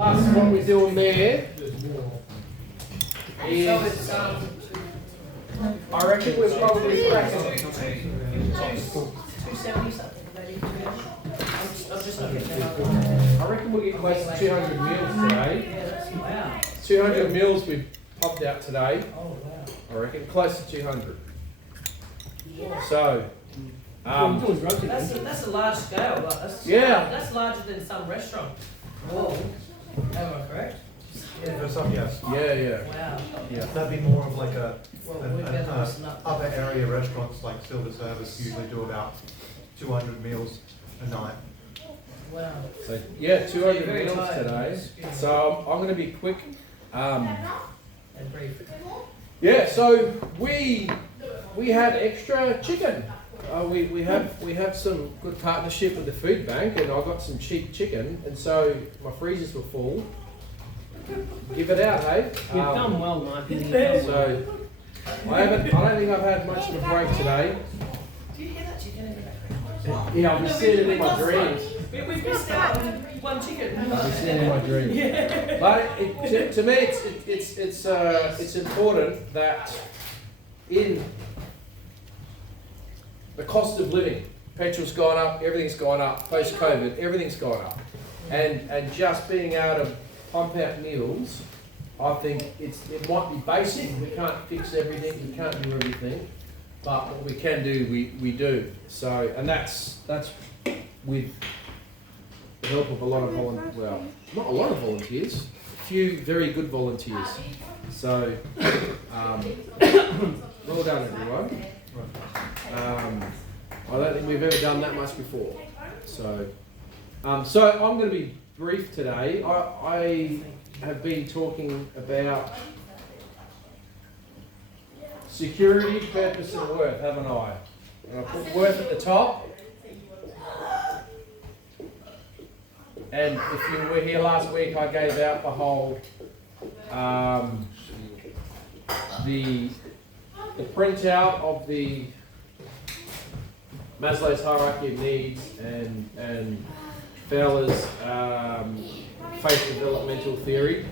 Plus, what we're doing there is, I reckon we're probably cracking 270 something, maybe. I'm just looking at that. I reckon we'll get close to 200 meals today. Yeah, that's, wow. 200 meals we've popped out today. Oh, wow. I reckon close to 200. So, That's a large scale. That's, yeah. That's larger than some restaurant. Whoa. Am I correct? Yeah, for some, yes. Yeah. Wow. Yeah, that'd be more of like a, Well, we better listen up. upper area restaurants like Silver Service usually do about 200 meals a night. Wow. So, yeah, 200 Very meals tired. today. So, I'm going to be quick. And brief. Yeah, so we had extra chicken. We have some good partnership with the food bank, and I got some cheap chicken, and so my freezers were full. Give it out, hey? You've done well, Mike. So I don't think I've had much of a break today. Do you hear that chicken in the background? Yeah, I've been seeing it in my dreams. We missed out on one chicken. I've been seeing it in my dreams. Yeah. But to me, it's important that in the cost of living, petrol's gone up, everything's gone up, post-COVID, everything's gone up. And just being able to pump out meals, I think it might be basic, we can't fix everything, we can't do everything, but what we can do, we do. So, and that's with the help of a lot of volunteers, well, not a lot of volunteers, a few very good volunteers. So, well done everyone. I don't think we've ever done that much before. So I'm going to be brief today. I have been talking about security, purpose and worth, haven't I? And I put worth at the top. And if you were here last week, I gave out the whole the printout of the Maslow's hierarchy of needs and Fowler's faith developmental theory.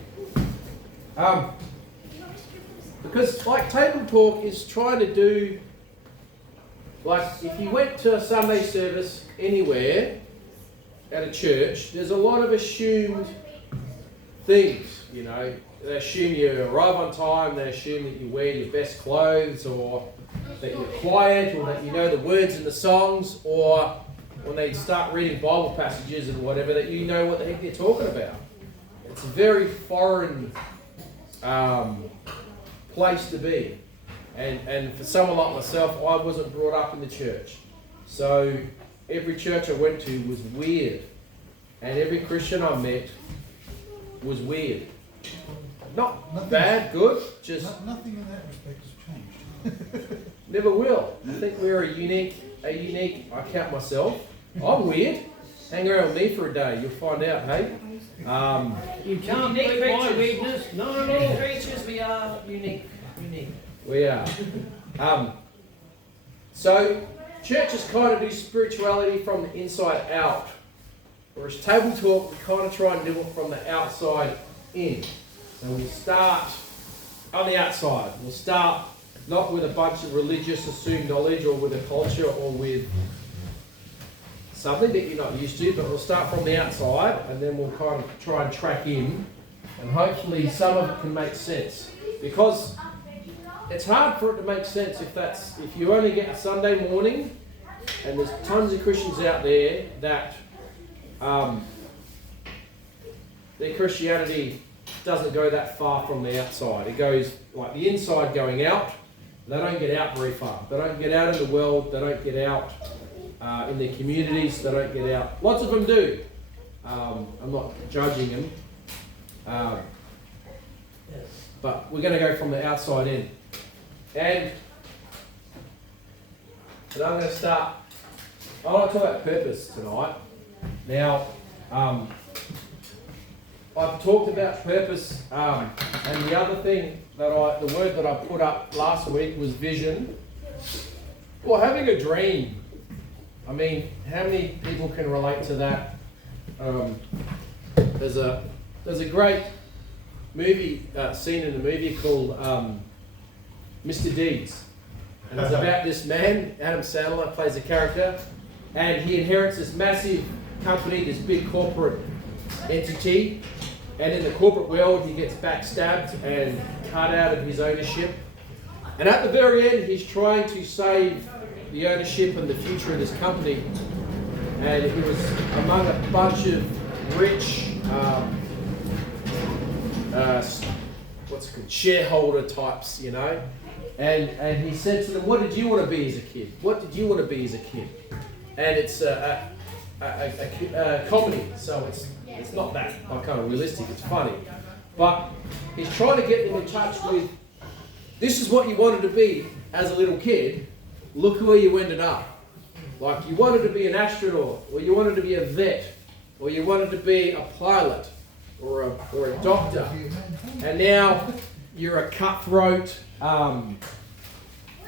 Because like table talk is trying to do, like if you went to a Sunday service anywhere at a church, there's a lot of assumed things, you know. They assume you arrive on time, they assume that you wear your best clothes, or that you're quiet, or that you know the words in the songs, or when they start reading Bible passages and whatever, that you know what the heck they're talking about. It's a very foreign place to be. And for someone like myself, I wasn't brought up in the church. So every church I went to was weird. And every Christian I met was weird. Not bad, good, just... Nothing in that respect has changed. Never will. I think we're a unique, I count myself. I'm weird. Hang around with me for a day, you'll find out, hey? You can't Unique beat my creatures. weakness. No, no, Unique no. creatures, we are unique. We are. So, churches kind of do spirituality from the inside out. Whereas table talk, we kind of try and do it from the outside in. So we start on the outside. We'll start not with a bunch of religious assumed knowledge or with a culture or with something that you're not used to, but we'll start from the outside and then we'll kind of try and track in, and hopefully some of it can make sense. Because it's hard for it to make sense if you only get a Sunday morning, and there's tons of Christians out there that their Christianity doesn't go that far from the outside. It goes like the inside going out. They don't get out very far. They don't get out in the world. They don't get out in their communities. They don't get out. Lots of them do. I'm not judging them. But we're going to go from the outside in. And I'm going to start. I want to talk about purpose tonight. Now, I've talked about purpose, and the other thing the word that I put up last week was vision. Well, having a dream. I mean, how many people can relate to that? There's a there's a great movie scene in the movie called Mr. Deeds, and it's about this man. Adam Sandler plays a character, and he inherits this massive company, this big corporate entity, and in the corporate world he gets backstabbed and cut out of his ownership. And at the very end, he's trying to save the ownership and the future of this company. And he was among a bunch of rich, what's it called, shareholder types, you know. And he said to them, "What did you want to be as a kid? What did you want to be as a kid?" And it's a comedy, so it's not that kind of realistic. It's funny, but he's trying to get them in touch with, this is what you wanted to be as a little kid. Look where you ended up. Like, you wanted to be an astronaut, or you wanted to be a vet, or you wanted to be a pilot, or a doctor, and now you're a cutthroat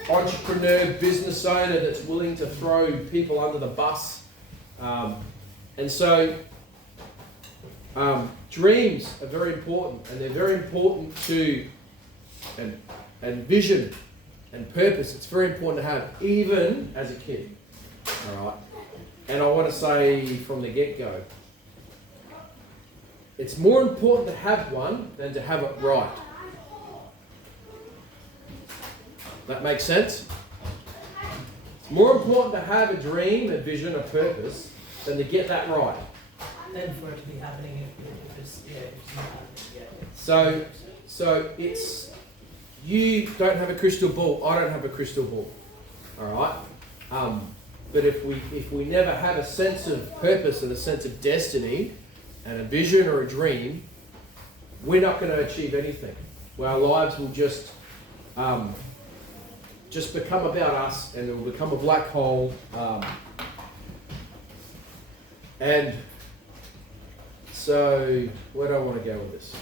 entrepreneur, business owner that's willing to throw people under the bus. And so dreams are very important, and they're very important to, and vision and purpose, it's very important to have, even as a kid. All right? And I want to say from the get-go, it's more important to have one than to have it right. That makes sense? It's more important to have a dream, a vision, a purpose, than to get that right. Then for it to be happening, if it's not happening, So it's, you don't have a crystal ball, I don't have a crystal ball. All right? But if we never have a sense of purpose and a sense of destiny and a vision or a dream, we're not going to achieve anything. Well, our lives will just become about us, and it will become a black hole. And so, where do I want to go with this?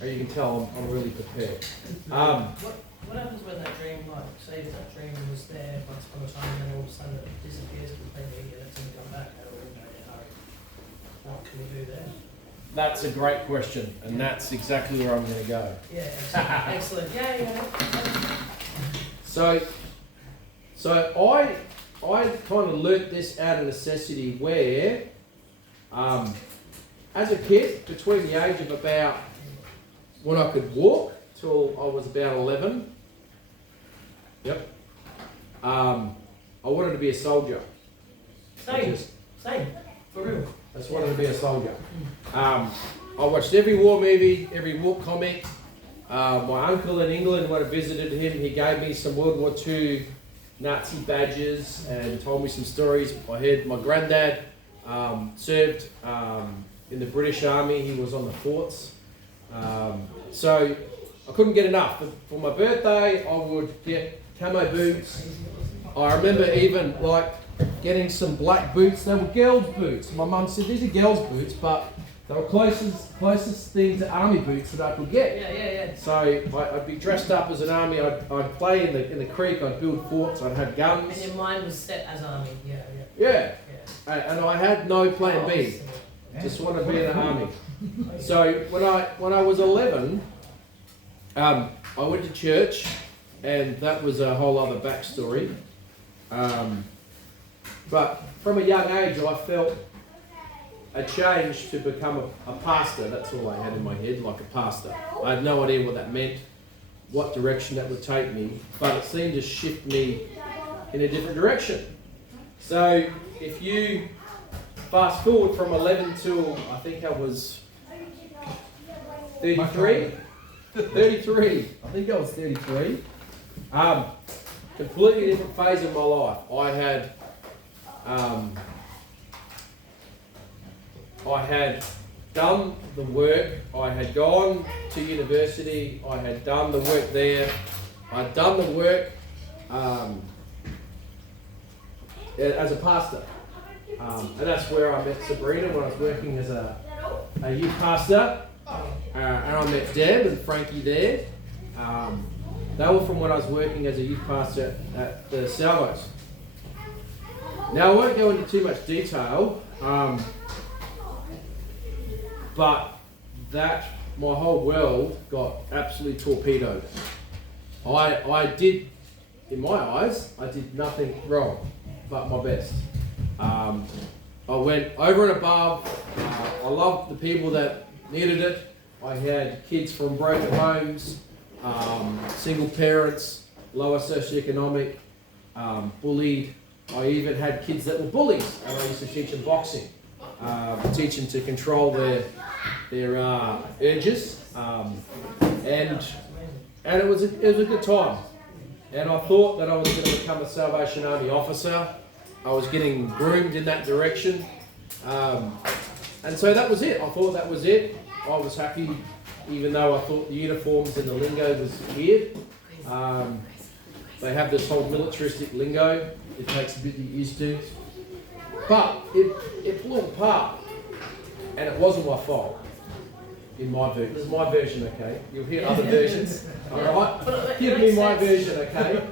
You can tell I'm really prepared. What happens when that dream, like, say if that dream was there once upon a time and then all of a sudden it disappears completely and it's going to come back? How do we know in a hurry? What can we do there? That's a great question, and that's exactly where I'm going to go. Yeah, excellent. Yeah. So I kind of learnt this out of necessity where, as a kid, between the age of about, when I could walk till I was about 11, I wanted to be a soldier. Same, for real. I just wanted to be a soldier. I watched every war movie, every war comic. My uncle in England, when I visited him, he gave me some World War II Nazi badges and told me some stories. I heard my granddad served in the British Army. He was on the forts. So I couldn't get enough. For my birthday, I would get camo boots. I remember even getting some black boots. They were girls' boots. My mum said, these are girls' boots, but they were closest thing to army boots that I could get. Yeah. So I'd be dressed up as an army. I'd play in the creek. I'd build forts. I'd have guns. And your mind was set as army. Yeah. And I had no plan B. Just want to be in the army. So when I was 11, I went to church, and that was a whole other backstory. But from a young age, I felt a change to become a pastor. That's all I had in my head, like a pastor. I had no idea what that meant, what direction that would take me, but it seemed to shift me in a different direction. So if you fast forward from 11 till, I think I was 33. 33. I think I was 33. Completely different phase of my life. I had done the work. I had gone to university. I had done the work there. I'd done the work as a pastor. And that's where I met Sabrina when I was working as a youth pastor. And I met Deb and Frankie there. They were from when I was working as a youth pastor at the Salvos. Now I won't go into too much detail, but my whole world got absolutely torpedoed. I did, in my eyes, I did nothing wrong but my best. I went over and above. I loved the people that needed it. I had kids from broken homes, single parents, lower socioeconomic, bullied. I even had kids that were bullies, and I used to teach them boxing, teach them to control their urges, and it was a good time. And I thought that I was going to become a Salvation Army officer. I was getting groomed in that direction, and so that was it. I thought that was it. I was happy, even though I thought the uniforms and the lingo was weird. They have this whole militaristic lingo. It takes a bit to get used to. But it blew apart. And it wasn't my fault. In my version. This is my version, okay? You'll hear other versions. Alright? Give me my version, okay?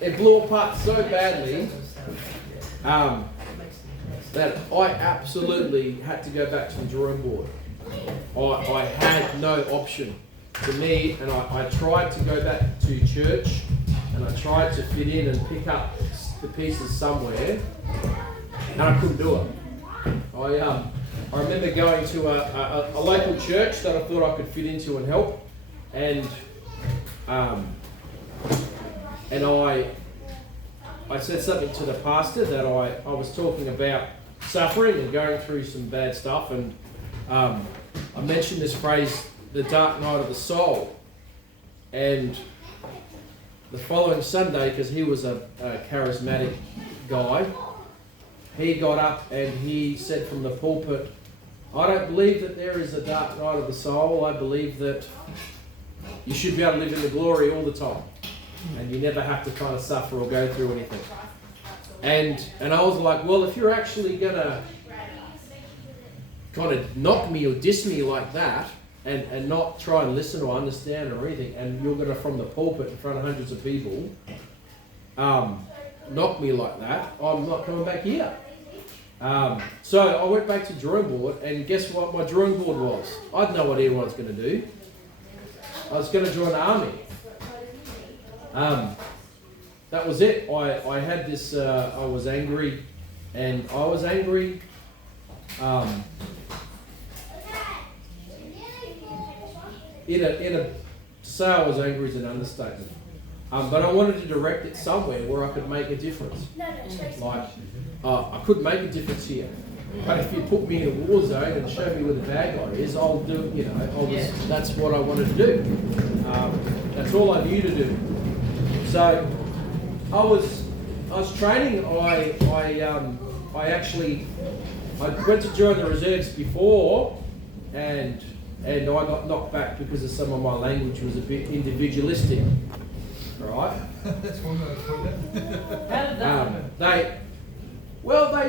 It blew apart so badly that I absolutely had to go back to the drawing board. I had no option. To me, and I tried to go back to church, and I tried to fit in and pick up the pieces somewhere, and I couldn't do it. I remember going to a local church that I thought I could fit into and help, and I said something to the pastor that I was talking about suffering and going through some bad stuff, and I mentioned this phrase, the dark night of the soul. And the following Sunday, because he was a charismatic guy, he got up and he said from the pulpit, I don't believe that there is a dark night of the soul. I believe that you should be able to live in the glory all the time. And you never have to kind of suffer or go through anything. And I was like, well, if you're actually going to kind of knock me or diss me like that, and not try and listen or understand or anything, and you're going to, from the pulpit in front of hundreds of people, knock me like that, I'm not coming back here. So I went back to drawing board, and guess what my drawing board was? I had no idea what I was going to do. I was going to join the army. That was it. I had this, I was angry, and I was angry. To say I was angry is an understatement. But I wanted to direct it somewhere where I could make a difference. Like, I could make a difference here. But if you put me in a war zone and show me where the bad guy is, I'll do, that's what I wanted to do. That's all I knew to do. So, I was training. I went to join the reserves before, and I got knocked back because of some of my language was a bit individualistic. All right? That's one way to put it. How did that happen? They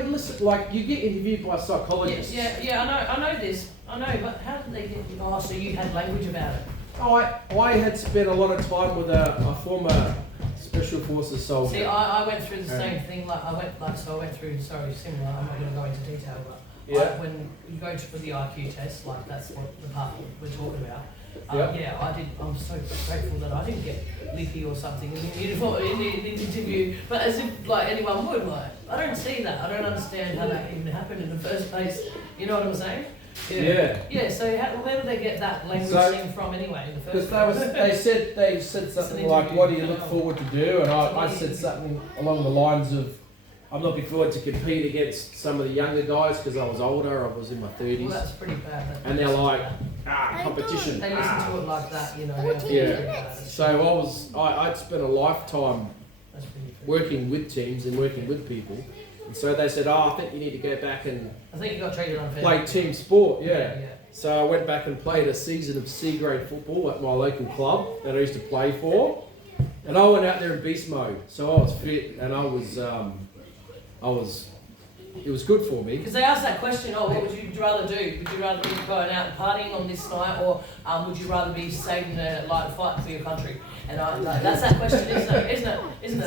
listen, like you get interviewed by psychologists. Yeah, I know this. I know, but how did they get you? Oh, so you had language about it. I had spent a lot of time with a former Special Forces soldier. See, I went through the same thing. I went through, similar. I'm not going to go into detail, but when you go for the IQ test, like that's what the part we're talking about. I did. I'm so grateful that I didn't get lippy or something in the interview. But as if like anyone would, like I don't see that. I don't understand how that even happened in the first place. You know what I'm saying? Yeah. So where did they get that language thing from anyway? In the first place? They said something like, "What do you look forward to do?" And I said something along the lines of, "I'm looking forward to compete against some of the younger guys because I was older. I was in my 30s." Well, that's pretty bad. And they're like, competition. They listen to it like that, you know. Yeah. So I'd spent a lifetime working with teams and working with people. And so they said, I think you need to go back and I think you got treated unfairly. Play team sport, yeah. So I went back and played a season of C-grade football at my local club that I used to play for. And I went out there in beast mode. So I was fit and it was good for me. Because they asked that question, what would you rather do? Would you rather be going out and partying on this night, or would you rather be saving fighting for your country? And that's that question, isn't it?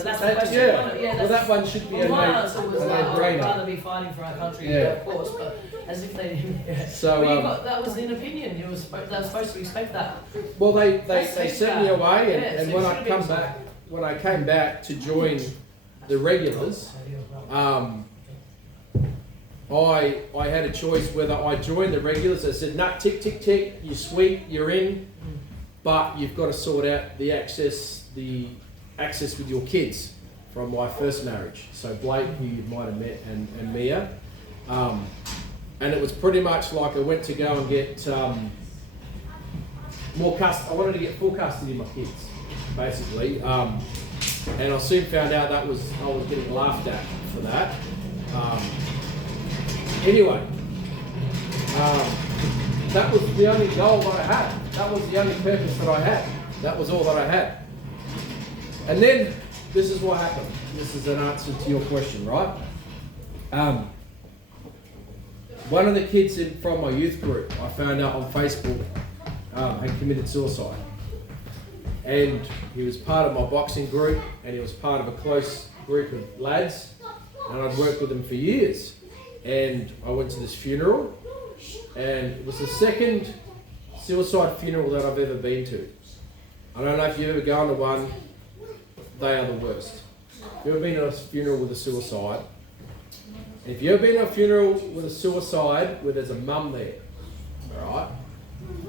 That's the question. Yeah. Well, that one should be my answer was I'd rather be fighting for our country, of course. But As if they didn't. Yeah. So well, that was an opinion. They were supposed to expect that. well, they sent me away, and so when I came back to join the regulars, I had a choice whether I joined the regulars. I said, "Nah, tick, tick, tick. You sweet, you're in, but you've got to sort out the access with your kids from my first marriage." So Blake, who you might have met, and Mia, and it was pretty much like I went to go and get more custody. I wanted to get full custody of my kids, basically, and I soon found out I was getting laughed at for that. Anyway, that was the only goal that I had. That was the only purpose that I had. That was all that I had. And then, this is what happened. This is an answer to your question, right? One of the kids from my youth group, I found out on Facebook, had committed suicide. And he was part of my boxing group, and he was part of a close group of lads, and I'd worked with him for years. And I went to this funeral, and it was the second suicide funeral that I've ever been to. I don't know if you've ever gone to one. They are the worst. You ever been to a funeral with a suicide? If you've ever been to a funeral with a suicide where there's a mum there, alright,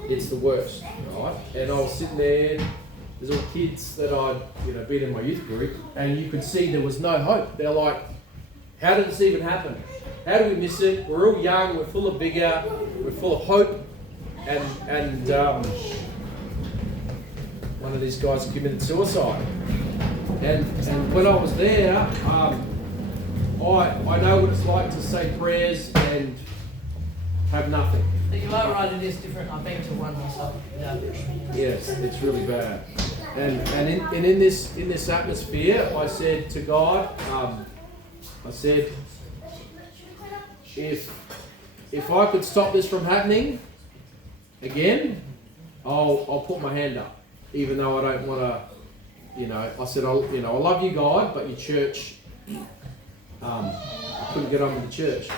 it's the worst, right? And I was sitting there, there's all kids that I'd been in my youth group, and you could see there was no hope. They're like, how did this even happen? How do we miss it? We're all young, we're full of vigour, we're full of hope, and one of these guys committed suicide. And when I was there, I know what it's like to say prayers and have nothing. You are right, it is different. I've been to one myself. Yeah. Yes, it's really bad. And in this atmosphere, I said to God, I said, if I could stop this from happening again, I'll put my hand up, even though I don't want to. I said, I love you, God, but your church, I couldn't get on with the church.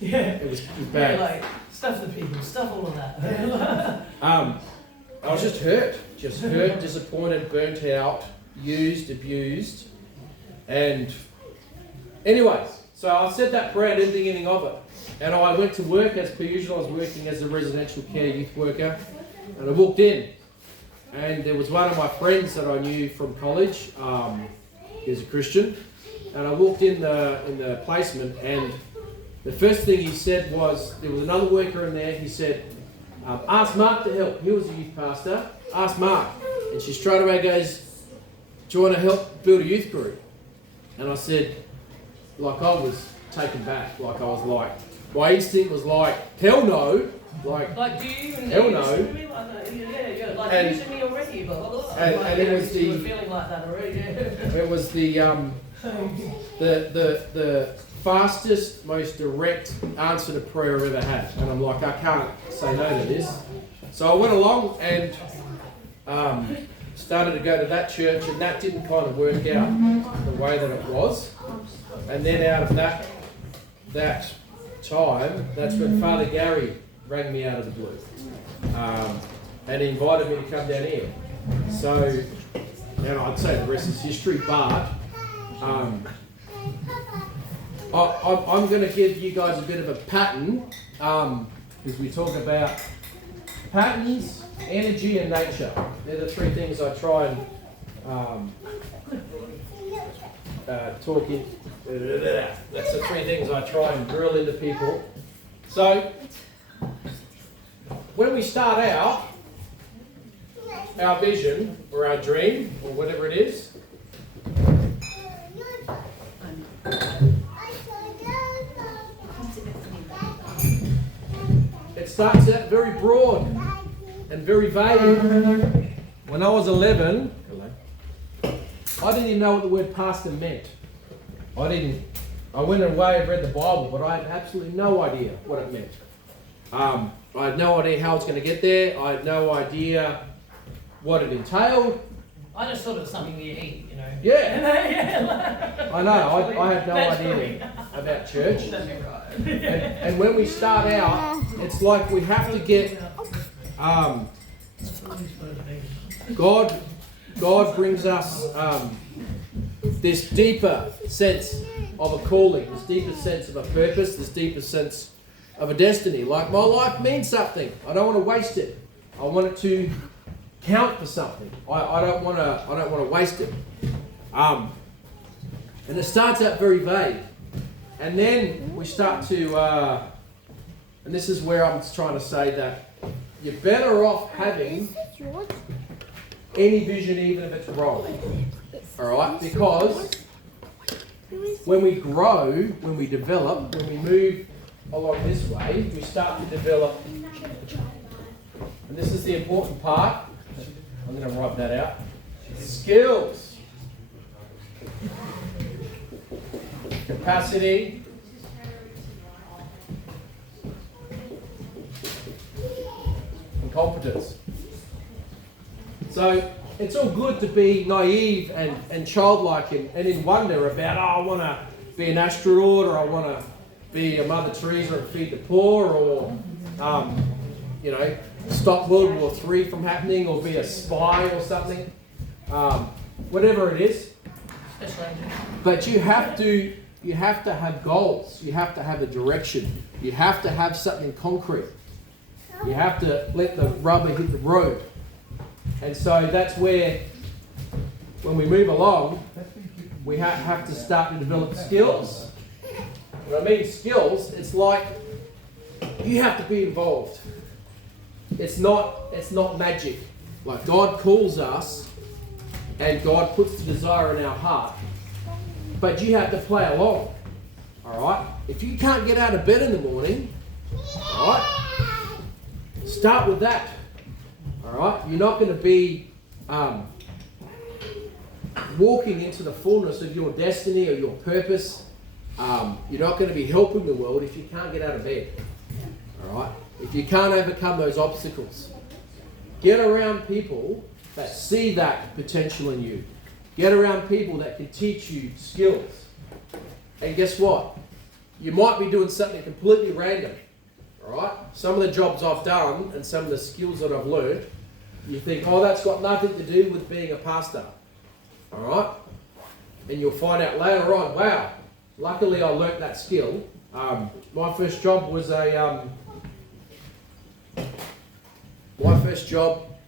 Yeah. It was bad. Yeah, like, stuff the people, stuff all of that. I was just hurt, disappointed, burnt out, used, abused. And anyways, so I said that prayer, I didn't think anything of it. And I went to work as per usual. I was working as a residential care youth worker. And I walked in, and there was one of my friends that I knew from college. He was a Christian. And I walked in the placement, and the first thing he said was, there was another worker in there. He said, ask Mark to help. He was a youth pastor. Ask Mark. And she straight away goes, do you want to help build a youth group? And I said, like, I was taken back. Like, I was like, my instinct was like, hell no. Like, do you even hell no. using me like that? Yeah. Like, and, using me already, blah, blah, blah. And, like, and it was you were feeling like that already, yeah. It was the fastest, most direct answer to prayer I've ever had. And I'm like, I can't say no to this. So I went along and started to go to that church, and that didn't kind of work out the way that it was. And then out of that time, that's when Father Gary rang me out of the blue. And he invited me to come down here. So, and I'd say the rest is history, but I'm going to give you guys a bit of a pattern, because we talk about patterns, energy, and nature. They're the three things I try and talk in. That's the three things I try and drill into people. So, when we start out, our vision, or our dream, or whatever it is, it starts out very broad and very vague. When I was 11, I didn't even know what the word pastor meant. I went away and read the Bible, but I had absolutely no idea what it meant. I had no idea how I was going to get there. I had no idea what it entailed. I just thought it was something you eat, Yeah. I know. I had no idea. about church. And when we start out, it's like we have to get God brings us this deeper sense of a calling, this deeper sense of a purpose, this deeper sense of a destiny. Like, my life means something. I don't want to waste it. I want it to count for something. I don't want to waste it. And it starts out very vague, and then we start to, and this is where I'm trying to say that you're better off having any vision, even if it's wrong. All right, because when we grow, when we develop, when we move along this way, we start to develop, and this is the important part. I'm going to write that out. Skills, capacity, and competence. So it's all good to be naive and childlike and in wonder about, I want to be an astronaut, or I want to be a Mother Teresa and feed the poor, or stop World War III from happening, or be a spy or something, whatever it is. But you have to have goals. You have to have a direction. You have to have something concrete. You have to let the rubber hit the road. And so that's where, when we move along, we have to start to develop skills. When I mean skills, it's like you have to be involved. It's not magic. Like, God calls us and God puts the desire in our heart, but you have to play along. All right? If you can't get out of bed in the morning, all right, start with that. All right? You're not going to be walking into the fullness of your destiny or your purpose. You're not going to be helping the world if you can't get out of bed. All right? If you can't overcome those obstacles. Get around people that see that potential in you. Get around people that can teach you skills. And guess what? You might be doing something completely random. All right? Some of the jobs I've done and some of the skills that I've learned, you think, oh, that's got nothing to do with being a pastor. All right? And you'll find out later on, wow, luckily I learnt that skill. My first job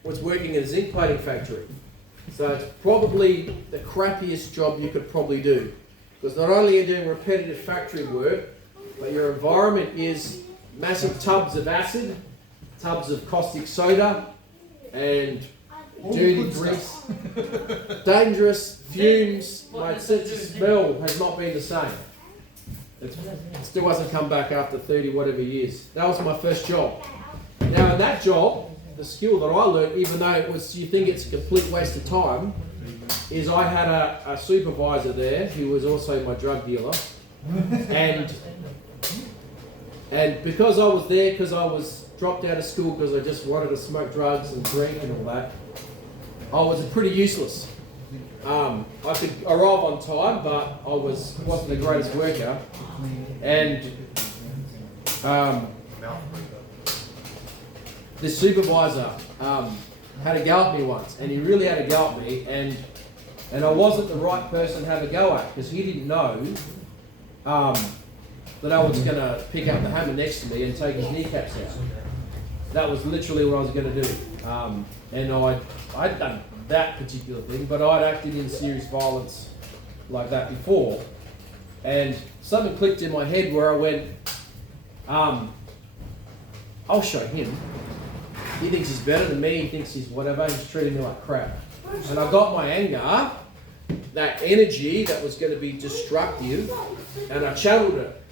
was working in a zinc plating factory. So it's probably the crappiest job you could probably do. Because not only are you doing repetitive factory work, but your environment is massive tubs of acid, tubs of caustic soda, and dirty grease. Dangerous fumes. My sense of smell has not been the same. It still hasn't come back after 30 whatever years. That was my first job. Now in that job, the skill that I learned, even though you think it's a complete waste of time, is I had a supervisor there who was also my drug dealer. And because I was there, because I was dropped out of school because I just wanted to smoke drugs and drink and all that, I was pretty useless. I could arrive on time, but I wasn't the greatest worker. And this supervisor had a go at me once, and he really had a go at me, and I wasn't the right person to have a go at, because he didn't know that I was going to pick up the hammer next to me and take his kneecaps out. That was literally what I was going to do. And I'd done that particular thing, but I'd acted in serious violence like that before. And something clicked in my head where I went, I'll show him. He thinks he's better than me, he thinks he's whatever, he's treating me like crap. And I got my anger, that energy that was going to be destructive, and I channeled it.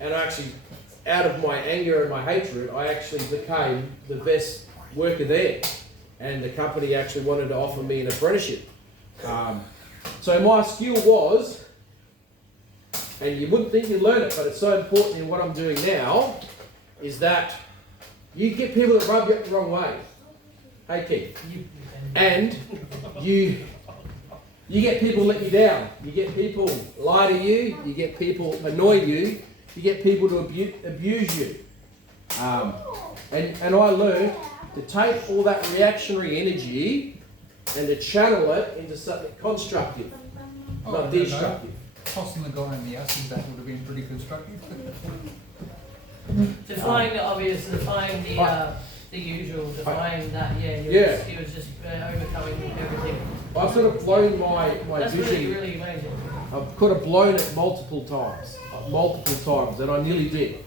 And actually, out of my anger and my hatred, I actually became the best worker there. And the company actually wanted to offer me an apprenticeship. So my skill was, and you wouldn't think you'd learn it, but it's so important in what I'm doing now, is that you get people that rub you up the wrong way. Hey Keith. And you You get people let you down. You get people lie to you. You get people annoy you. You get people to abuse you. And I learned to take all that reactionary energy and to channel it into something constructive, not destructive. Tossing the guy in the acid, that would have been pretty constructive. Defying the obvious, defying the usual, defying that, he was just overcoming everything. I've sort of blown my That's vision. really amazing. I've could have blown it multiple times, and I nearly did.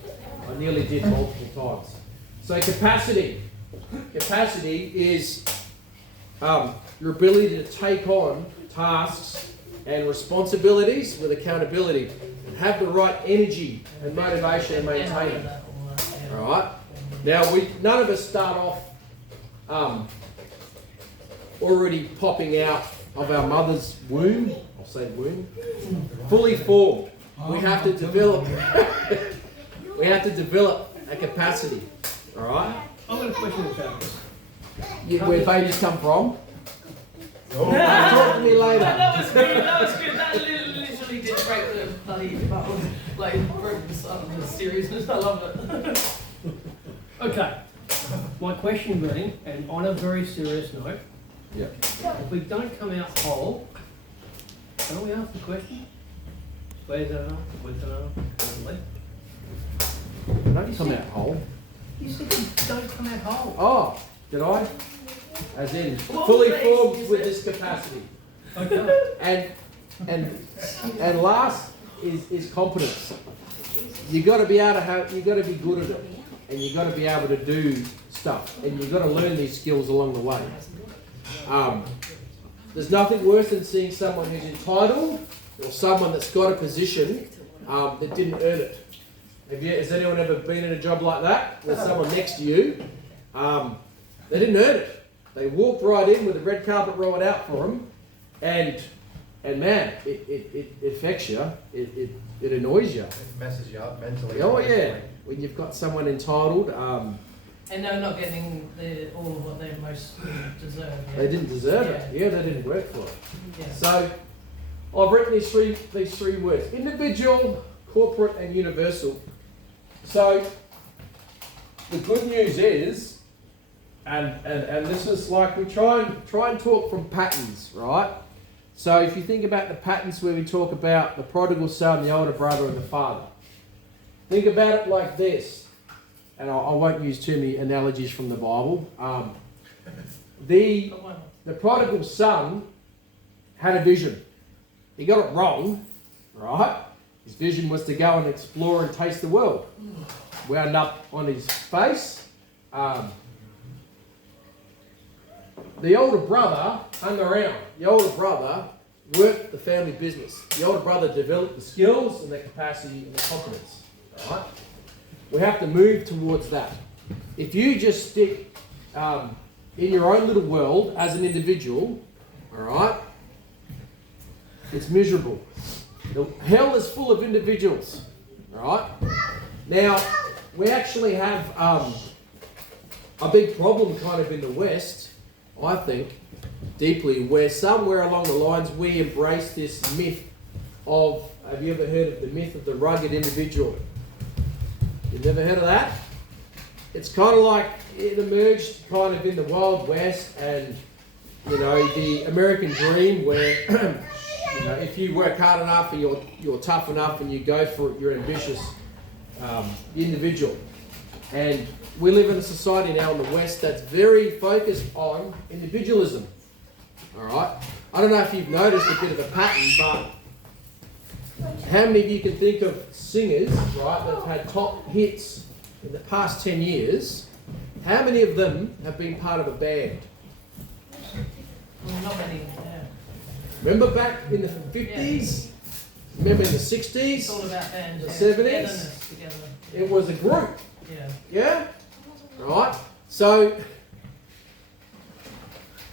Multiple times. So capacity is your ability to take on tasks and responsibilities with accountability and have the right energy and motivation to maintain it. All right. Now none of us start off already popping out of our mother's womb. I'll say womb. Fully formed. We have to develop. We have to develop a capacity. All right. I've got a question about this. Where babies come from? Talk to me later. That was good. That literally did break the bloody bubble. Like, broke the seriousness. I love it. Okay. My question being, and on a very serious note, Yeah. if we don't come out whole, can we ask the question? Where's that? Where's that? Don't come out whole. You said you don't come out whole. Oh, did I? As in, fully formed with this capacity. Okay. And last is competence. You got to be able to have. You got to be good at it, and you got to be able to do stuff, and you got to learn these skills along the way. There's nothing worse than seeing someone who's entitled or someone that's got a position that didn't earn it. Has anyone ever been in a job like that? With someone next to you, they didn't earn it. They walked right in with the red carpet rolled out for them, and man, it affects you. It annoys you. It messes you up mentally. Oh yeah, when you've got someone entitled, And they're not getting all of what they most deserve. Yeah. they didn't deserve it. Yeah, they didn't work for it. Yeah. So I've written these three words: individual, corporate, and universal. So the good news is, and this is like we try and talk from patterns, right? So if you think about the patterns where we talk about the prodigal son, the older brother, and the father, think about it like this. And I won't use too many analogies from the Bible. The prodigal son had a vision. He got it wrong, right? His vision was to go and explore and taste the world. Wound up on his face. The older brother hung around. The older brother worked the family business. The older brother developed the skills and the capacity and the confidence. Right? We have to move towards that. If you just stick in your own little world as an individual, all right, it's miserable. Hell is full of individuals, all right? Now, we actually have a big problem kind of in the West, I think, deeply, where somewhere along the lines we embrace this myth of, have you ever heard of the myth of the rugged individual? You've never heard of that? It's kind of like it emerged kind of in the Wild West and, the American dream where, if you work hard enough and you're tough enough and you go for it, you're ambitious individual. And we live in a society now in the West that's very focused on individualism. All right? I don't know if you've noticed a bit of a pattern, but how many of you can think of singers, right, that have had top hits in the past 10 years? How many of them have been part of a band? Well, not many, yeah. Remember back in the 50s? Remember in the 60s? It's all about bands. The yeah. 70s? Togetherness together. It was a group. Yeah. Yeah? Right? So,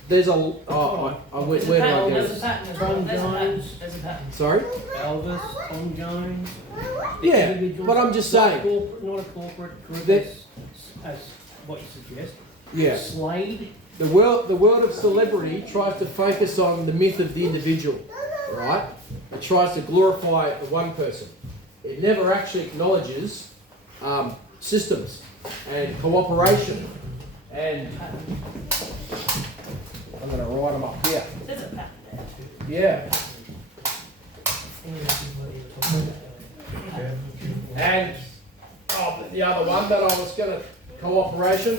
there's a... where do I go? There's a pattern as well. Tom There's a pattern. Jones. There's a pattern. Sorry? Elvis, Tom Jones. Yeah, individuals, but I'm just not saying. Not a corporate group That- as what you suggest. Yeah. Slade, the world of celebrity tries to focus on the myth of the individual, right? It tries to glorify the one person. It never actually acknowledges systems and cooperation. And I'm going to write them up here. There's a pattern there too. Yeah. And the other one that I was going to cooperation,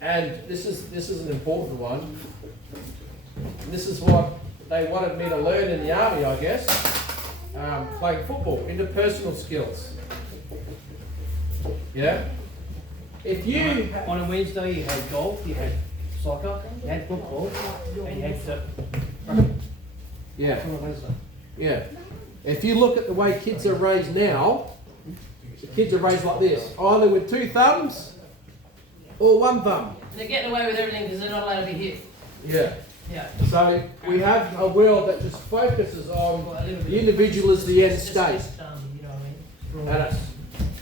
and this is an important one. This is what they wanted me to learn in the army, I guess. Playing football, interpersonal skills. Yeah. If you On a Wednesday you had golf, you had soccer, you had football, and you had yeah. on a Wednesday. Yeah. If you look at the way kids are raised now, the kids are raised like this, either with two thumbs or one thumb. They're getting away with everything because they're not allowed to be hit. Yeah. Yeah. So we have a world that just focuses on the individual as the end state. You know what I mean?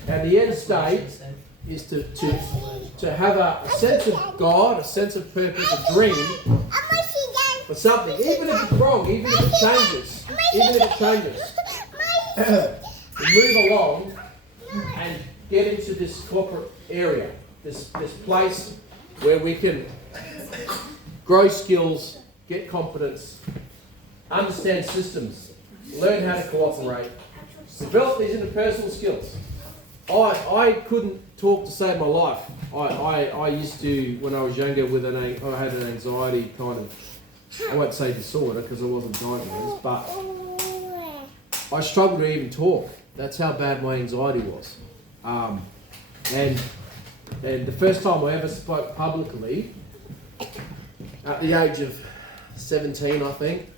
And the end state is to have a sense of God, a sense of purpose, a dream for something, even if it's wrong, even if it changes, to move along and get into this corporate area, this place where we can grow skills, get competence, understand systems, learn how to cooperate, develop these interpersonal skills. I couldn't talk to save my life. I used to, when I was younger, I had an anxiety kind of, I won't say disorder because I wasn't diagnosed, but I struggled to even talk. That's how bad my anxiety was. And the first time I ever spoke publicly, at the age of 17, I think,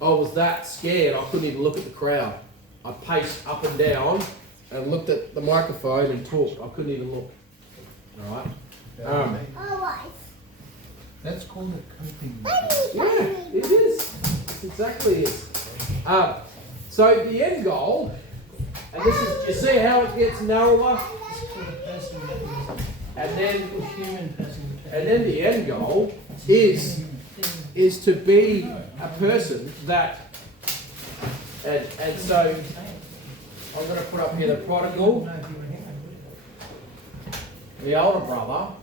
I was that scared I couldn't even look at the crowd. I paced up and down and looked at the microphone and talked. I couldn't even look. All right. That's called a coping. Yeah, it is. It exactly is. So the end goal, and this is, you see how it gets narrower, and then the end goal is to be a person that, and so I'm going to put up here the prodigal, the older brother,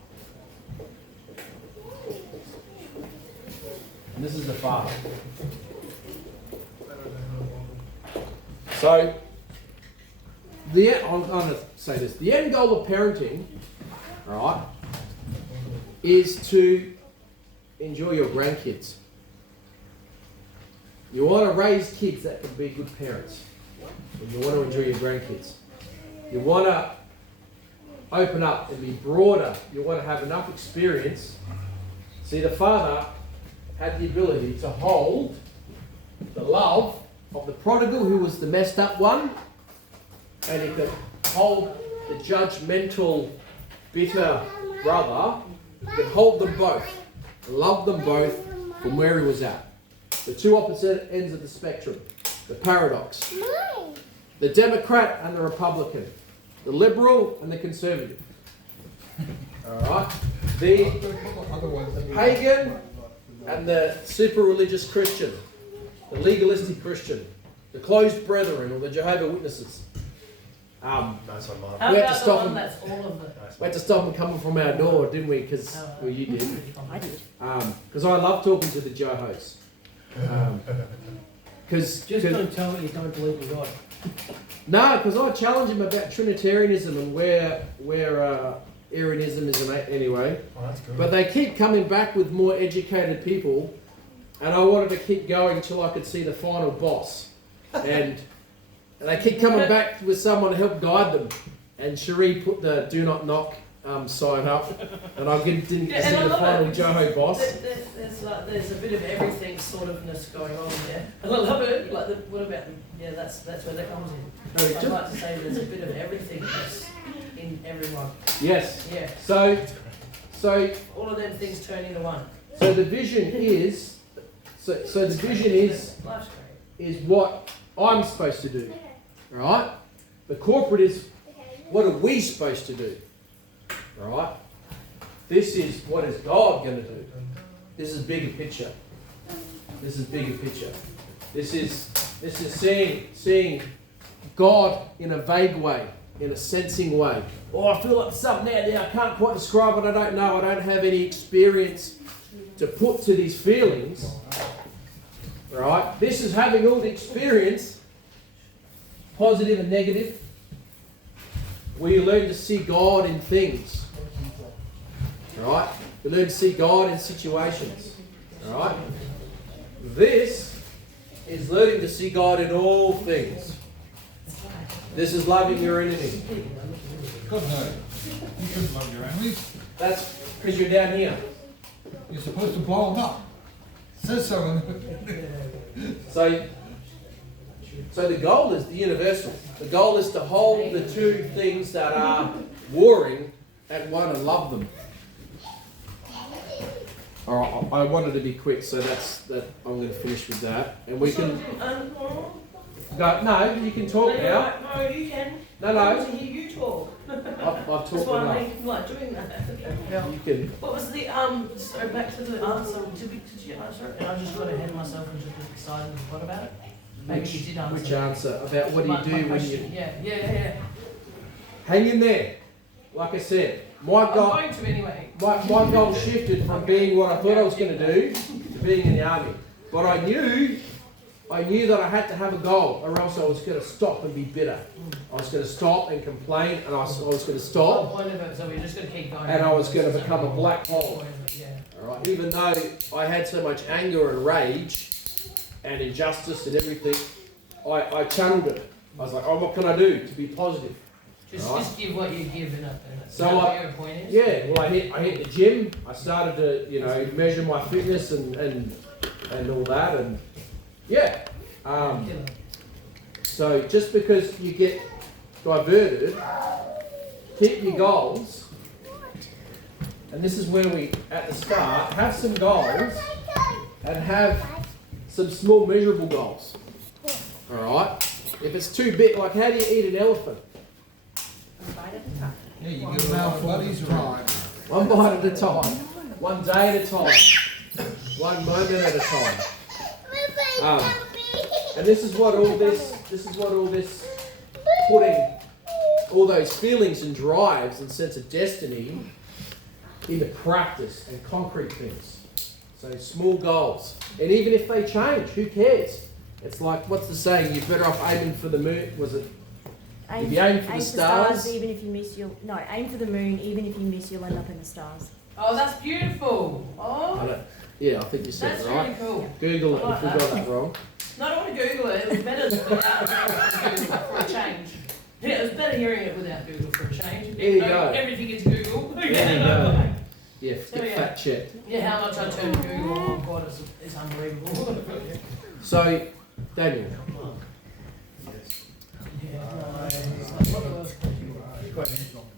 and this is the father. So, I'm going to say this. The end goal of parenting, right, is to enjoy your grandkids. You want to raise kids that can be good parents. And you want to enjoy your grandkids. You want to open up and be broader. You want to have enough experience. See, the father had the ability to hold the love of the prodigal, who was the messed up one, and he could hold the judgmental, bitter brother. He could hold them both, love them both from where he was at. The two opposite ends of the spectrum, the paradox. The Democrat and the Republican, the liberal and the conservative. Alright? The pagan and the super religious Christian, the legalistic Christian, the closed brethren or the Jehovah's Witnesses. Nice one, Mark. How We had about to the stop one them. that's all of the... We had to stop them coming from our door, didn't we? Because, well, you did. I did. Because I love talking to the Jehovah's. Just don't tell me you don't believe in God. No, because I challenge them about Trinitarianism and where Arianism is anyway. Oh, that's good. But they keep coming back with more educated people, and I wanted to keep going until I could see the final boss. And they keep coming back with someone to help guide them. And Cherie put the do not knock sign up, and I didn't see the final Joho boss. There's a bit of everything sort ofness going on there. And I love it. Like, what about them? Yeah, that's where that comes in. I'd like to say there's a bit of everything that's in everyone. Yes. Yeah. So All of them things turn into one. So the vision is, so the vision is Life's great. what I'm supposed to do, right? The corporate is what are we supposed to do, right? This is what is God going to do. This is bigger picture. This is bigger picture. This is seeing God in a vague way, in a sensing way. Oh, I feel like something out there. I can't quite describe it. I don't know. I don't have any experience to put to these feelings. Right? This is having all the experience, positive and negative, where you learn to see God in things. Right? You learn to see God in situations. Right? This is learning to see God in all things. This is loving your enemy. God no. You shouldn't love your enemies. That's because you're down here. You're supposed to blow them up. Says so. So the goal is the universal. The goal is to hold the two things that are warring at one and love them. All right, I wanted to be quick, so that's that. I'm going to finish with that, and we can. No, you can talk now. No, you can. No. I want to hear you talk. I've talked That's why enough. I like doing that. You can. What was the so back to the answer? Did you answer it? And I just got ahead of myself and just was excited and forgot about it. Maybe you did answer. Which answer about what do you do when you? Yeah. Hang in there. Like I said, my I'm goal. going to anyway. My goal shifted from being what I thought I was going to do to being in the army. But I knew that I had to have a goal, or else I was going to stop and be bitter. I was going to stop and complain, and I was going to stop, Point of it, so we're just going to keep going. and I was going to become a black hole. Yeah. All right. Even though I had so much anger and rage and injustice and everything, I channeled it. I was like, oh, what can I do to be positive? Just give what you give in it. So your point is? Yeah, well, I hit the gym. I started to measure my fitness and all that, and yeah. So just because you get diverted, keep your goals. And this is where we, at the start, have some goals and have some small measurable goals. Alright? If it's too big, like how do you eat an elephant? Yeah, you give them our buddies time. One bite at a time. One day at a time. One moment at a time. And this is what all this putting all those feelings and drives and sense of destiny into practice and concrete things. So small goals. And even if they change, who cares? It's like, what's the saying? You're better off aiming for the moon. Was it? If you aim for the stars, even if you miss, aim for the moon. Even if you miss, you'll end up in the stars. Oh, that's beautiful. Oh, yeah, I think you said that's it right. really cool. Google it I like if we got that wrong. No, I don't want to Google it. It was better without Google for a change. Yeah, it was better hearing it without Google for a change. There you go. Everything is Google. There you go. Yeah, So, get yeah. fact checked. Yeah, how much I turn to Google. Oh God, it's unbelievable. So, Daniel.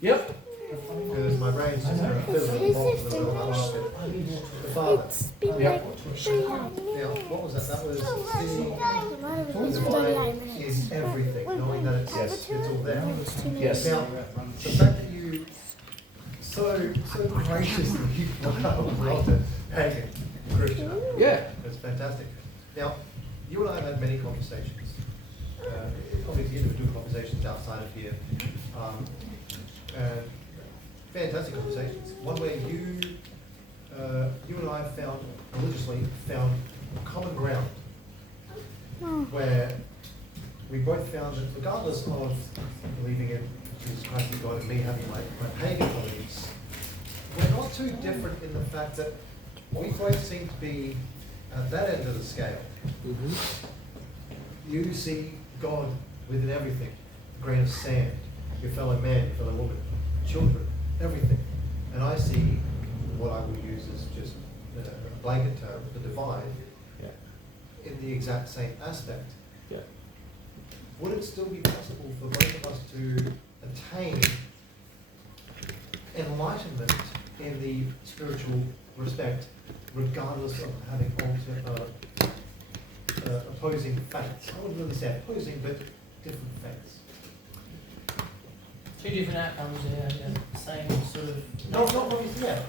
Yep. Because my brain's just going to fill with the basket. The Father. Yep. Now, what was that? That was the divine is everything, knowing that it's all there. Yes. Now, the fact that you so graciously brought a pagan Christian up. Yeah. It's fantastic. Now, you and I have had many conversations, obviously individual conversations outside of here, and fantastic conversations. One where you and I have religiously found common ground, where we both found that regardless of believing in Jesus Christ and God and me having my pagan beliefs, we're not too different in the fact that we both seem to be at that end of the scale. Mm-hmm. You see God within everything, a grain of sand, your fellow man, your fellow woman, children, everything. And I see what I will use as just a blanket term, the divine, in the exact same aspect. Yeah. Would it still be possible for both of us to attain enlightenment in the spiritual respect, regardless of having opposing faiths? I wouldn't really say opposing, but different faiths. Two different outcomes, yeah. Same sort of. Not obviously, yeah.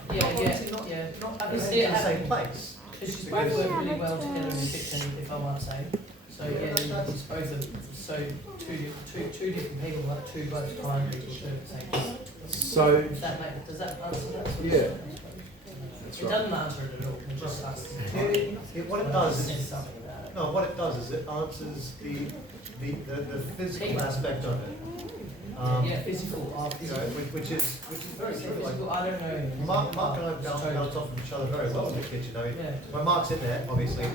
Yeah. Not I can in see it the same happening. place. Because she's both work really well together in the kitchen, if I might say. So yeah, it's both of so two different people, like two both kind people do the same thing. So Does that answer that? yeah, It doesn't answer it at all. It just asks. What it does Says is, something about it. no, what it does is it answers the physical aspect of it. Yeah, physical. You know, which is very true. Like, Physical, I don't know. Mark and I bounce off of each other very well in the kitchen. I mean, Yeah. when Mark's in there, obviously,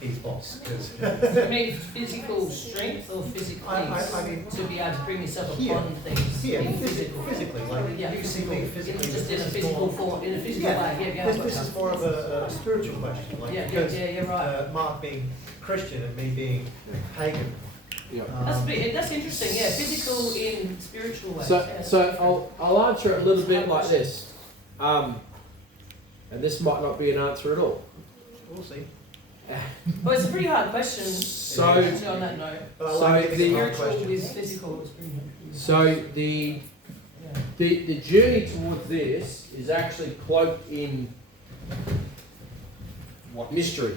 he's boss. Cause You mean physical strength or physical I mean, to be able to bring yourself here, upon things? here, being physical. physically, like Yeah, you see me physically. Just in a this is physical more- form, in a physical way. Yeah, this is more of a spiritual question. Like, Yeah, because, you're right. Mark being Christian and me being pagan. yeah. That's interesting. Yeah, physical in spiritual ways. So, yeah. so I'll answer it a little bit like this, and this might not be an answer at all. We'll see. Well, it's a pretty hard question. So, Actually, on that note, But I So like it, it's a the- hard spiritual question. is physical. It's pretty hard. so the Yeah. the journey towards this is actually cloaked in mystery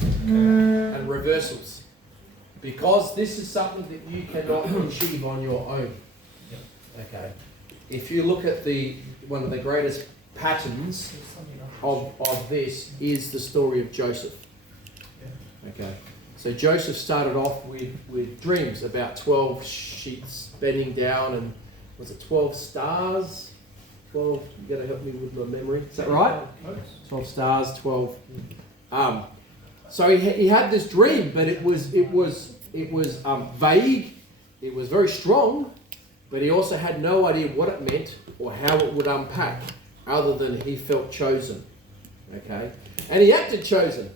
and reversals, because this is something that you cannot achieve on your own. Okay, if you look at one of the greatest patterns There's something else. of this is the story of Joseph. Okay, so Joseph started off with dreams about 12 sheets bending down, and was it 12 stars? 12, you're going to help me with my memory, is that right? 12 stars, 12. So he had this dream, but it was vague, it was very strong, but he also had no idea what it meant or how it would unpack, other than he felt chosen. Okay, and he acted chosen.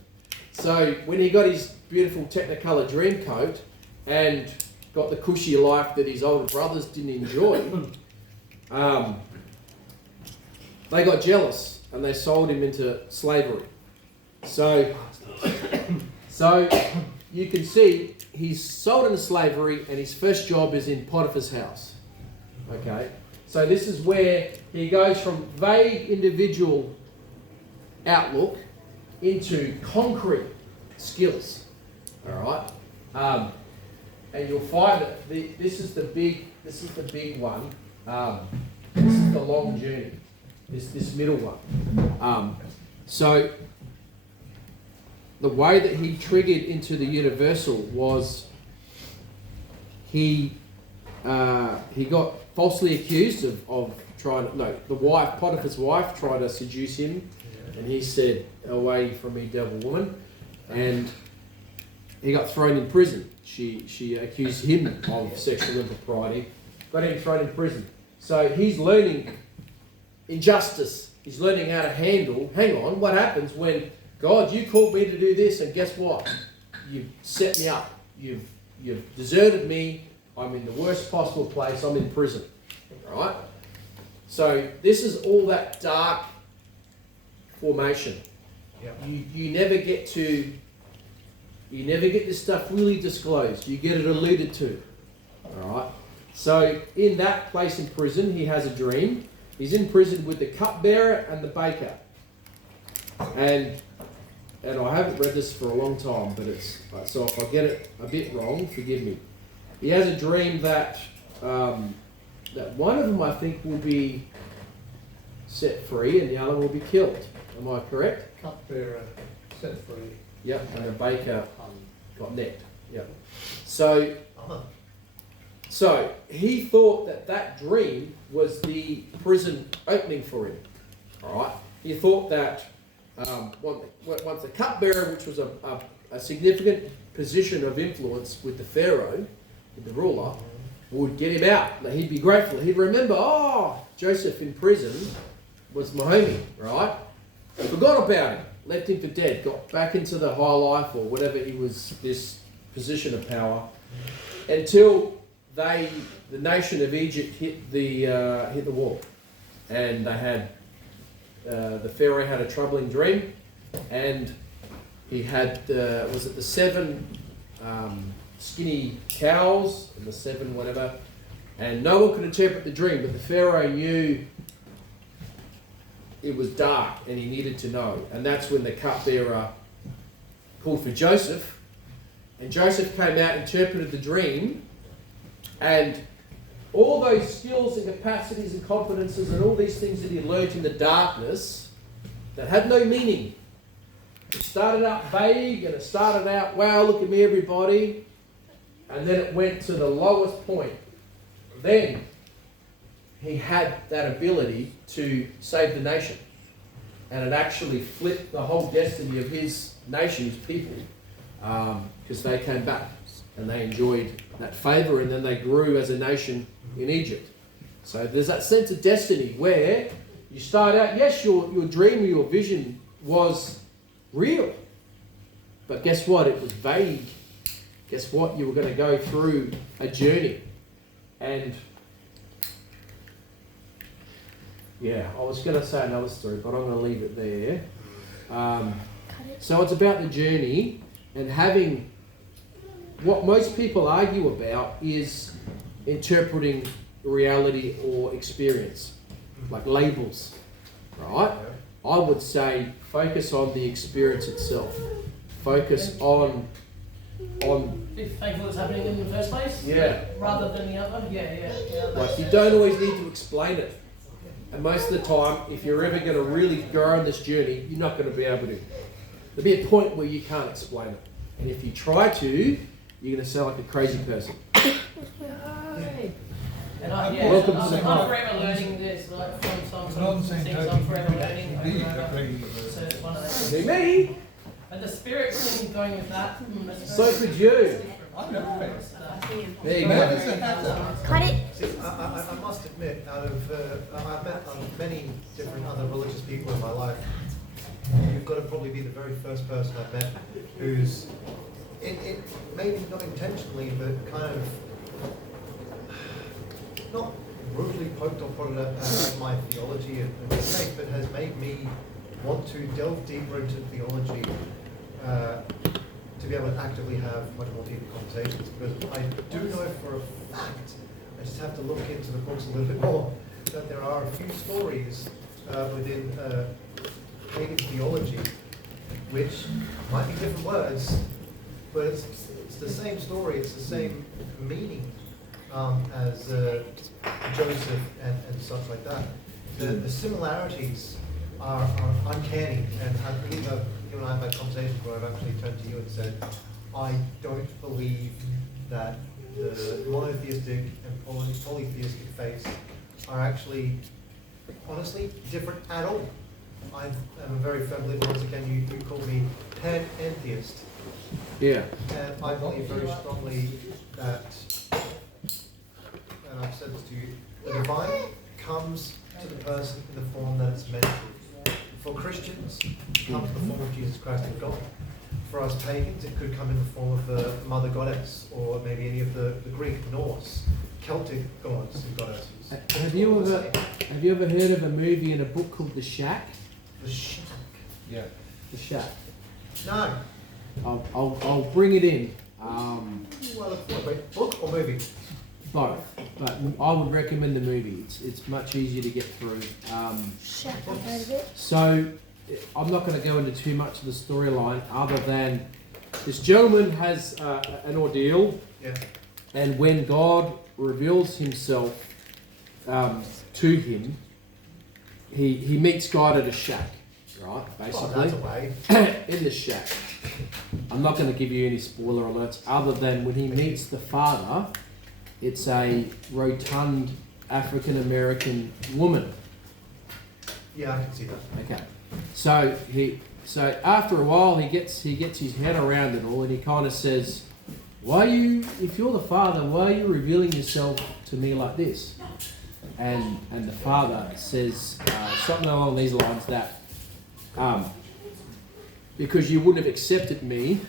So when he got his beautiful Technicolor dream coat and got the cushy life that his older brothers didn't enjoy, they got jealous and they sold him into slavery. So you can see he's sold into slavery, and his first job is in Potiphar's house. Okay, so this is where he goes from vague individual outlook into concrete skills. All right, and you'll find that this is the big one. This is the long journey. This middle one. So the way that he triggered into the universal was he got falsely accused of trying to, no, the wife, Potiphar's wife, tried to seduce him, and he said, "Away from me, devil woman," and he got thrown in prison. She accused him of sexual impropriety, got him thrown in prison. So he's learning injustice. He's learning how to handle, hang on, what happens when, God, you called me to do this, and guess what? You've set me up. You've deserted me. I'm in the worst possible place. I'm in prison. All right? So this is all that dark formation. Yeah. You never get this stuff really disclosed. You get it alluded to. All right? So in that place in prison, he has a dream. He's in prison with the cupbearer and the baker. And I haven't read this for a long time, but so if I get it a bit wrong, forgive me. He has a dream that that one of them, I think, will be set free and the other will be killed. Am I correct? Cupbearer set free. Yep. And the baker got necked. Yep. So he thought that dream was the prison opening for him. All right. He thought that once the cupbearer, which was a significant position of influence with the Pharaoh, with the ruler, would get him out. That he'd be grateful. He'd remember, Joseph in prison was my homie, right? Forgot about him, left him for dead, got back into the high life or whatever he was, this position of power, until the nation of Egypt hit the wall, and they had the Pharaoh had a troubling dream, and he had the 7 skinny cows and the 7 whatever, And no one could interpret the dream, but the Pharaoh knew it was dark and he needed to know. And that's when the cupbearer called for Joseph. And Joseph came out, interpreted the dream, and all those skills and capacities and competences and all these things that he learnt in the darkness that had no meaning. It started out vague and it started out, wow, look at me everybody. And then it went to the lowest point. Then he had that ability to save the nation. And it actually flipped the whole destiny of his nation, his people, because they came back and they enjoyed that favour, and then they grew as a nation in Egypt. So there's that sense of destiny where you start out, yes, your dream or your vision was real. But guess what? It was vague. Guess what? You were going to go through a journey. And yeah, I was going to say another story, but I'm going to leave it there. So it's about the journey, and having what most people argue about is interpreting reality or experience, like labels, right? I would say focus on the experience itself. Focus on If thankful it's happening in the first place? Yeah. Rather than the other? Yeah. Like, you don't always need to explain it. And most of the time, if you're ever going to really go on this journey, you're not going to be able to. There'll be a point where you can't explain it. And if you try to, you're going to sound like a crazy person. And I'm forever learning this, like from some things I'm forever learning. So it's one of those. Me? And the spirit thing going with that. So could you. There you go. Cut it. See, I must admit, I've met many different other religious people in my life. You've got to probably be the very first person I've met who's, it maybe not intentionally, but kind of not brutally poked or prodded at my theology and faith, but has made me want to delve deeper into theology, to be able to actively have much more deeper conversations. Because I do know for a fact, I just have to look into the books a little bit more, that there are a few stories within pagan theology, which might be different words, but it's the same story, it's the same meaning as Joseph and such like that. The similarities are uncanny, and I believe you and I have had conversations where I've actually turned to you and said, I don't believe that the monotheistic and polytheistic faiths are actually, honestly, different at all. I am a very firm believer, once again, you called me pantheist. Yeah. And I believe very strongly that, and I've said this to you, the divine comes to the person in the form that it's meant to. For Christians, it comes in the form of Jesus Christ and God. For us pagans, it could come in the form of the mother goddess, or maybe any of the Greek, Norse, Celtic gods and goddesses. Have you ever heard of a movie and a book called The Shack? The Shack. Yeah. The Shack. No. I'll bring it in. Well, wait, book or movie? Both, but I would recommend the movie. It's much easier to get through. Shut up out of it. So I'm not going to go into too much of the storyline, other than this gentleman has an ordeal, Yeah. and when God reveals Himself to him, he meets God at a shack, right? Basically, that's a way. in the shack. I'm not going to give you any spoiler alerts, other than when he meets the father, it's a rotund African American woman. Yeah, I can see that. Okay, so after a while he gets his head around it all, and he kind of says, if you're the father, why are you revealing yourself to me like this? And the father says something along these lines, that because you wouldn't have accepted me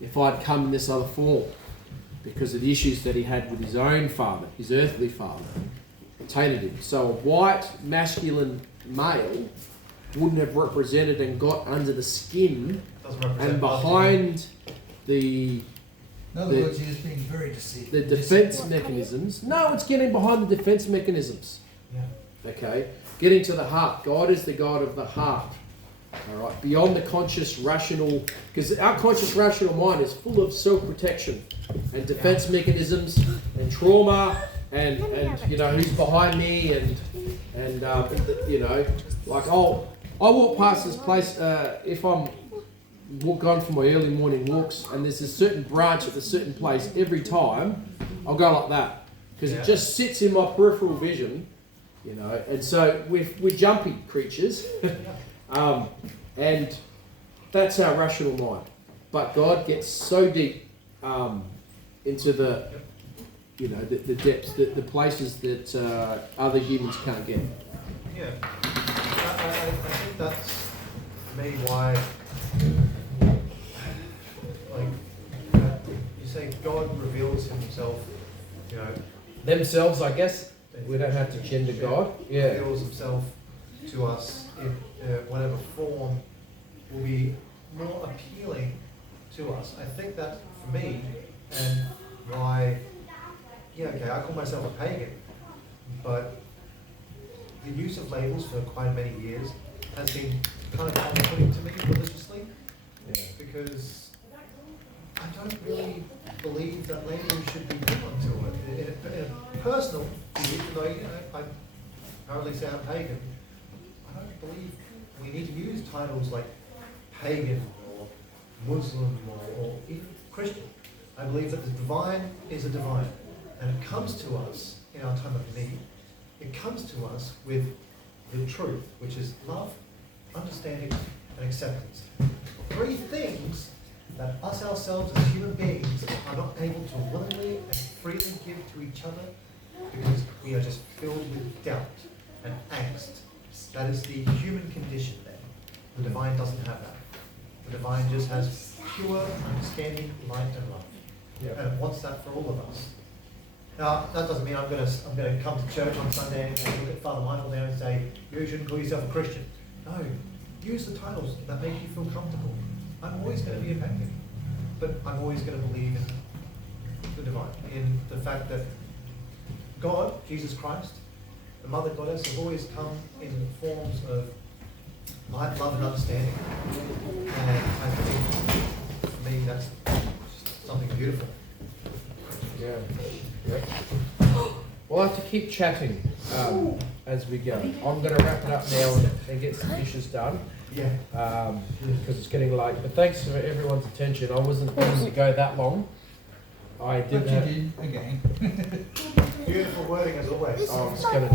if I'd come in this other form, because of the issues that he had with his own father, his earthly father, tainted him. So a white, masculine male wouldn't have represented and got under the skin Doesn't represent and behind the In other words, he is being very deceived. the defense mechanisms. No, it's getting behind the defense mechanisms. Yeah. Okay? Getting to the heart. God is the God of the heart. All right? Beyond the conscious, rational, because our conscious, rational mind is full of self-protection and defense mechanisms and trauma and you know, who's behind me and you know, like I walk past this place if I'm gone for my early morning walks and there's a certain branch at a certain place, every time I'll go like that because it just sits in my peripheral vision, you know. And so we're jumpy creatures, and that's our rational mind. But God gets so deep into the, you know, the depths, the places that other humans can't get. Yeah, I think that's maybe why, like, you say God reveals himself, you know. Themselves, I guess. We don't have to gender God. Yeah. Reveals himself to us in whatever form will be more appealing to us. I think that for me, and why, yeah, okay, I call myself a pagan, but the use of labels for quite many years has been kind of off-putting to me religiously, because I don't really believe that labels should be put onto it. In a personal view, even though, you know, I proudly say I'm pagan, I don't believe we need to use titles like pagan or Muslim or even Christian. I believe that the divine is a divine, and it comes to us in our time of need. It comes to us with the truth, which is love, understanding, and acceptance. 3 things that us ourselves as human beings are not able to willingly and freely give to each other because we are just filled with doubt and angst. That is the human condition there. The divine doesn't have that. The divine just has pure understanding, light, and love. And it wants that for all of us. Now, that doesn't mean I'm going to come to church on Sunday and look at Father Michael there and say, you shouldn't call yourself a Christian. No, use the titles that make you feel comfortable. I'm always going to be a pagan, but I'm always going to believe in the divine, in the fact that God, Jesus Christ, the Mother Goddess, have always come in forms of light, love, and understanding. And I think, for me, that's just something beautiful. Yeah. Yep. We'll have to keep chatting as we go. I'm going to wrap it up now and get some dishes done. Yeah. Because it's getting late. But thanks for everyone's attention. I wasn't planning to go that long. I did. But you did again. Beautiful wording as always. I was going to